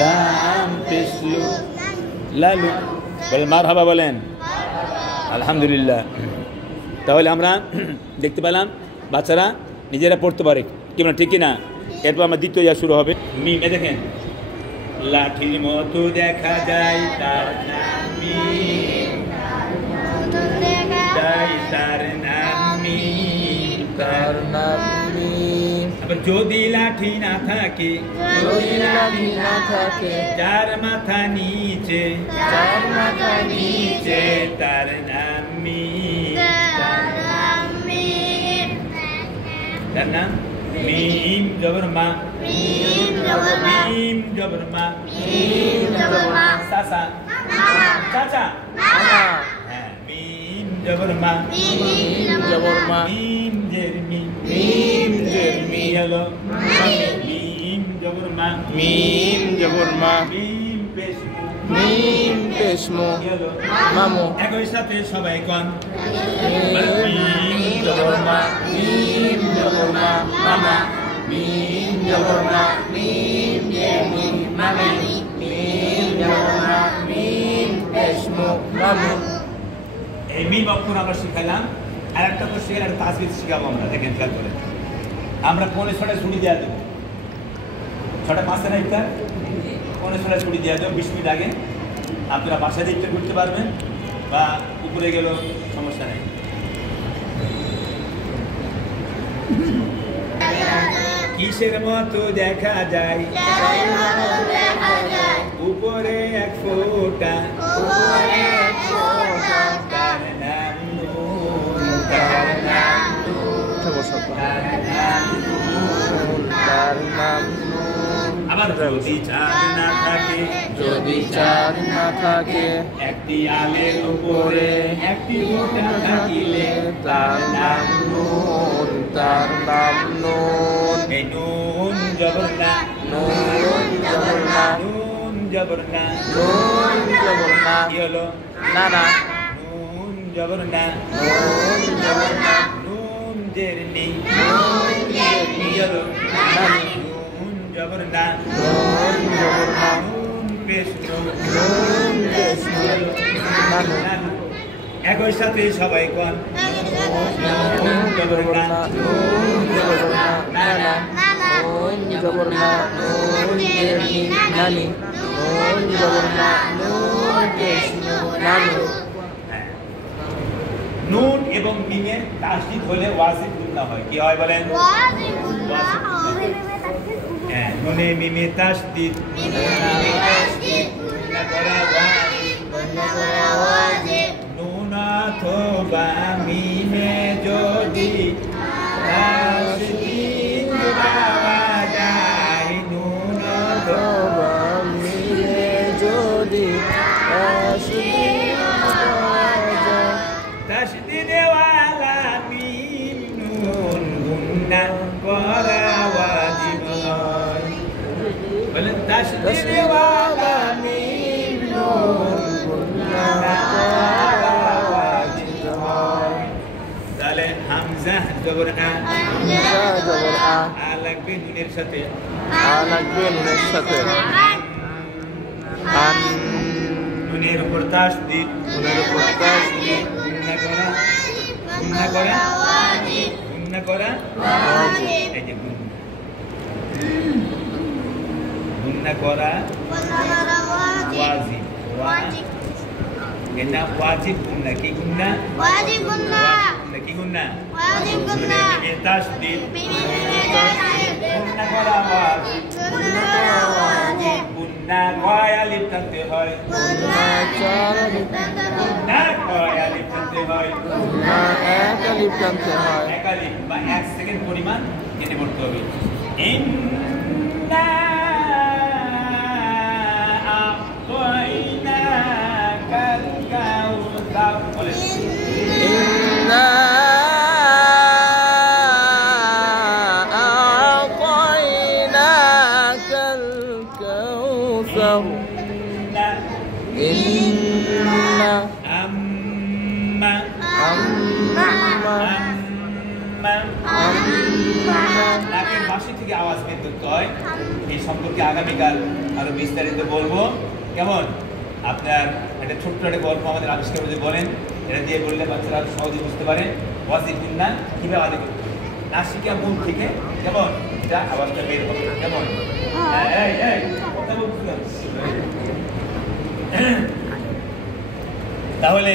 লাম পেশ লু লালু বলেন মারহাবা বলেন আলহামদুলিল্লাহ। তাহলে আমরা দেখতে পেলাম বাচ্চারা নিজেরা পড়তে পারে কি না, ঠিক কিনা? এরপর আমার দ্বিতীয় ইয়া শুরু হবে। মিমে দেখেন, লাঠির মতো দেখা যায় তার নাম মিম, তার নাম মিম, তার নাম মিম। আবার যদি লাঠি না থাকে, যদি লাঠি না থাকে, যার মাথা নিচে, যার মাথা নিচে, তার নাম মিম, তার নাম মিম জবর মা, মিম জবর মা, চাচা চাচা, হ্যাঁ মিম জবর মা, মিম জবর মা, মিম জের মি, মিম জের মি, হলো মিম জবর মা, মিম জবর মা, মিম পেশ মু, মিম পেশ মু, হলো মামু। একই সাথে সবাই কোন মিম জবর মা, মিম জবর মা, মামা। মিম জবর মা, মিম জের মি, মামি। মিম জবর মা, মিম পেশ মু, মামু। এই মিম অক্ষর আমরা শিখাইলাম। আর একটা তো শিখালে একটা তাজবিদ শিখাবো আমরা। দেখেন খেয়াল করে, আমরা পৌনে ছটায় ছুটি দেওয়া দেবো, 6:05 না ইফতার, পৌনে ছটায় ছুটি দেওয়া দেবো। 20 মিনিট আগে আপনারা বাসায় দেখতে ঘুরতে পারবেন বা উপরে গেলেও সমস্যা নেই। কিসের মতো দেখা যায় উপরে এক ফোঁটা, তার নাম নূন, তার নাম তার নাম আবার যদি চাঁদ না থাকে, যদি চাঁদ না থাকে, একটি আলের উপরে একটি ফোঁটা থাকিলে তার নাম নুন, তার নাম নুন। এই নুন জবর না, নুন জবর না, নুন জবর না, নুন জবর না, কি হলো না না, নুন জবর না, নুন জবর না, নুন জের নি, নুন জের নি, কি হলো নানি। নুন জবর না, নুন জবর না, নুন পেশ নু, নুন পেশ মু, নানু। নানু। একই সাথে সবাই কোন নুন জবর না, নুন জবর না, নানা। নুন জবর না, নুন জের নি, নানি। নুন জবর না, নুন পেশ মু, নানু। নুন এবং মিমের তাসদীদ হলে ওয়াজিব গুন্না হয়। কি হয় বলেন? হ্যাঁ, নুনে মিমে তাসদীদ গুন্না করা ওয়াজিব। নুন অথবা মিমে যদি তাসদীদ পাওয়া যায়, নুন অথবা মিলে যদি তাসদীদে ওয়ালা মিম নুন গুন্না করা ওয়াজিব হয়। বলেন তাসদীদে ওয়ালা মিম নুন গুন্না করা ওয়াজিব হয়। তাহলে হামজা জবর আ, হামজা জবর আ, আ লাগবে নুনের সাথে, আ লাগবে নুনের সাথে, আন। নুনের উপর তাসদীদ, নুনের উপর তাসদীদ, গুন্না করা, গুন্না করা, গুন্না করা, এই যে গুন্না, গুন্না করা ওয়াজিব। এটা ওয়াজিব গুন্না। কি গুন্না? গুন্না। কি গুন্না? মিমে তাসদীদ গুন্না করা ওয়াজিব। গুন্না কয় আলিফ টানতে হয়, গুন্না চার আলিফ, গুন্না কয় আলিফ টানতে হয়, গুন্না এক আলিফ টানতে হয়। এক আলিফ বা 1 সেকেন্ড পরিমাণ কেটে পড়তে হবে। ইন্না আ'তাইনাকাল কাউসার, বলেন ইন্না আ'তাইনাকাল কাউসার। ইন্না আম্মা আম্মা আম্মা আম্মা নাকের নাসি থেকে আওয়াজ বের করতে হয় এই সম্পর্কে আগামীকাল আরো বিস্তারিত বলবো। কেমন? আপনার একটা ছোট্ট একটা গল্প আমাদের আবিষ্কার করে বলেন, এটা দিয়ে বললে বাচ্চারা আরো সহজে বুঝতে পারে ওয়াজিবুন না কিভাবে আদায় করতে হবে। নাসিকা মুখ থেকে কেমন এটা আওয়াজটা বের হবে। কেমন? কথা বলছিলাম। তাহলে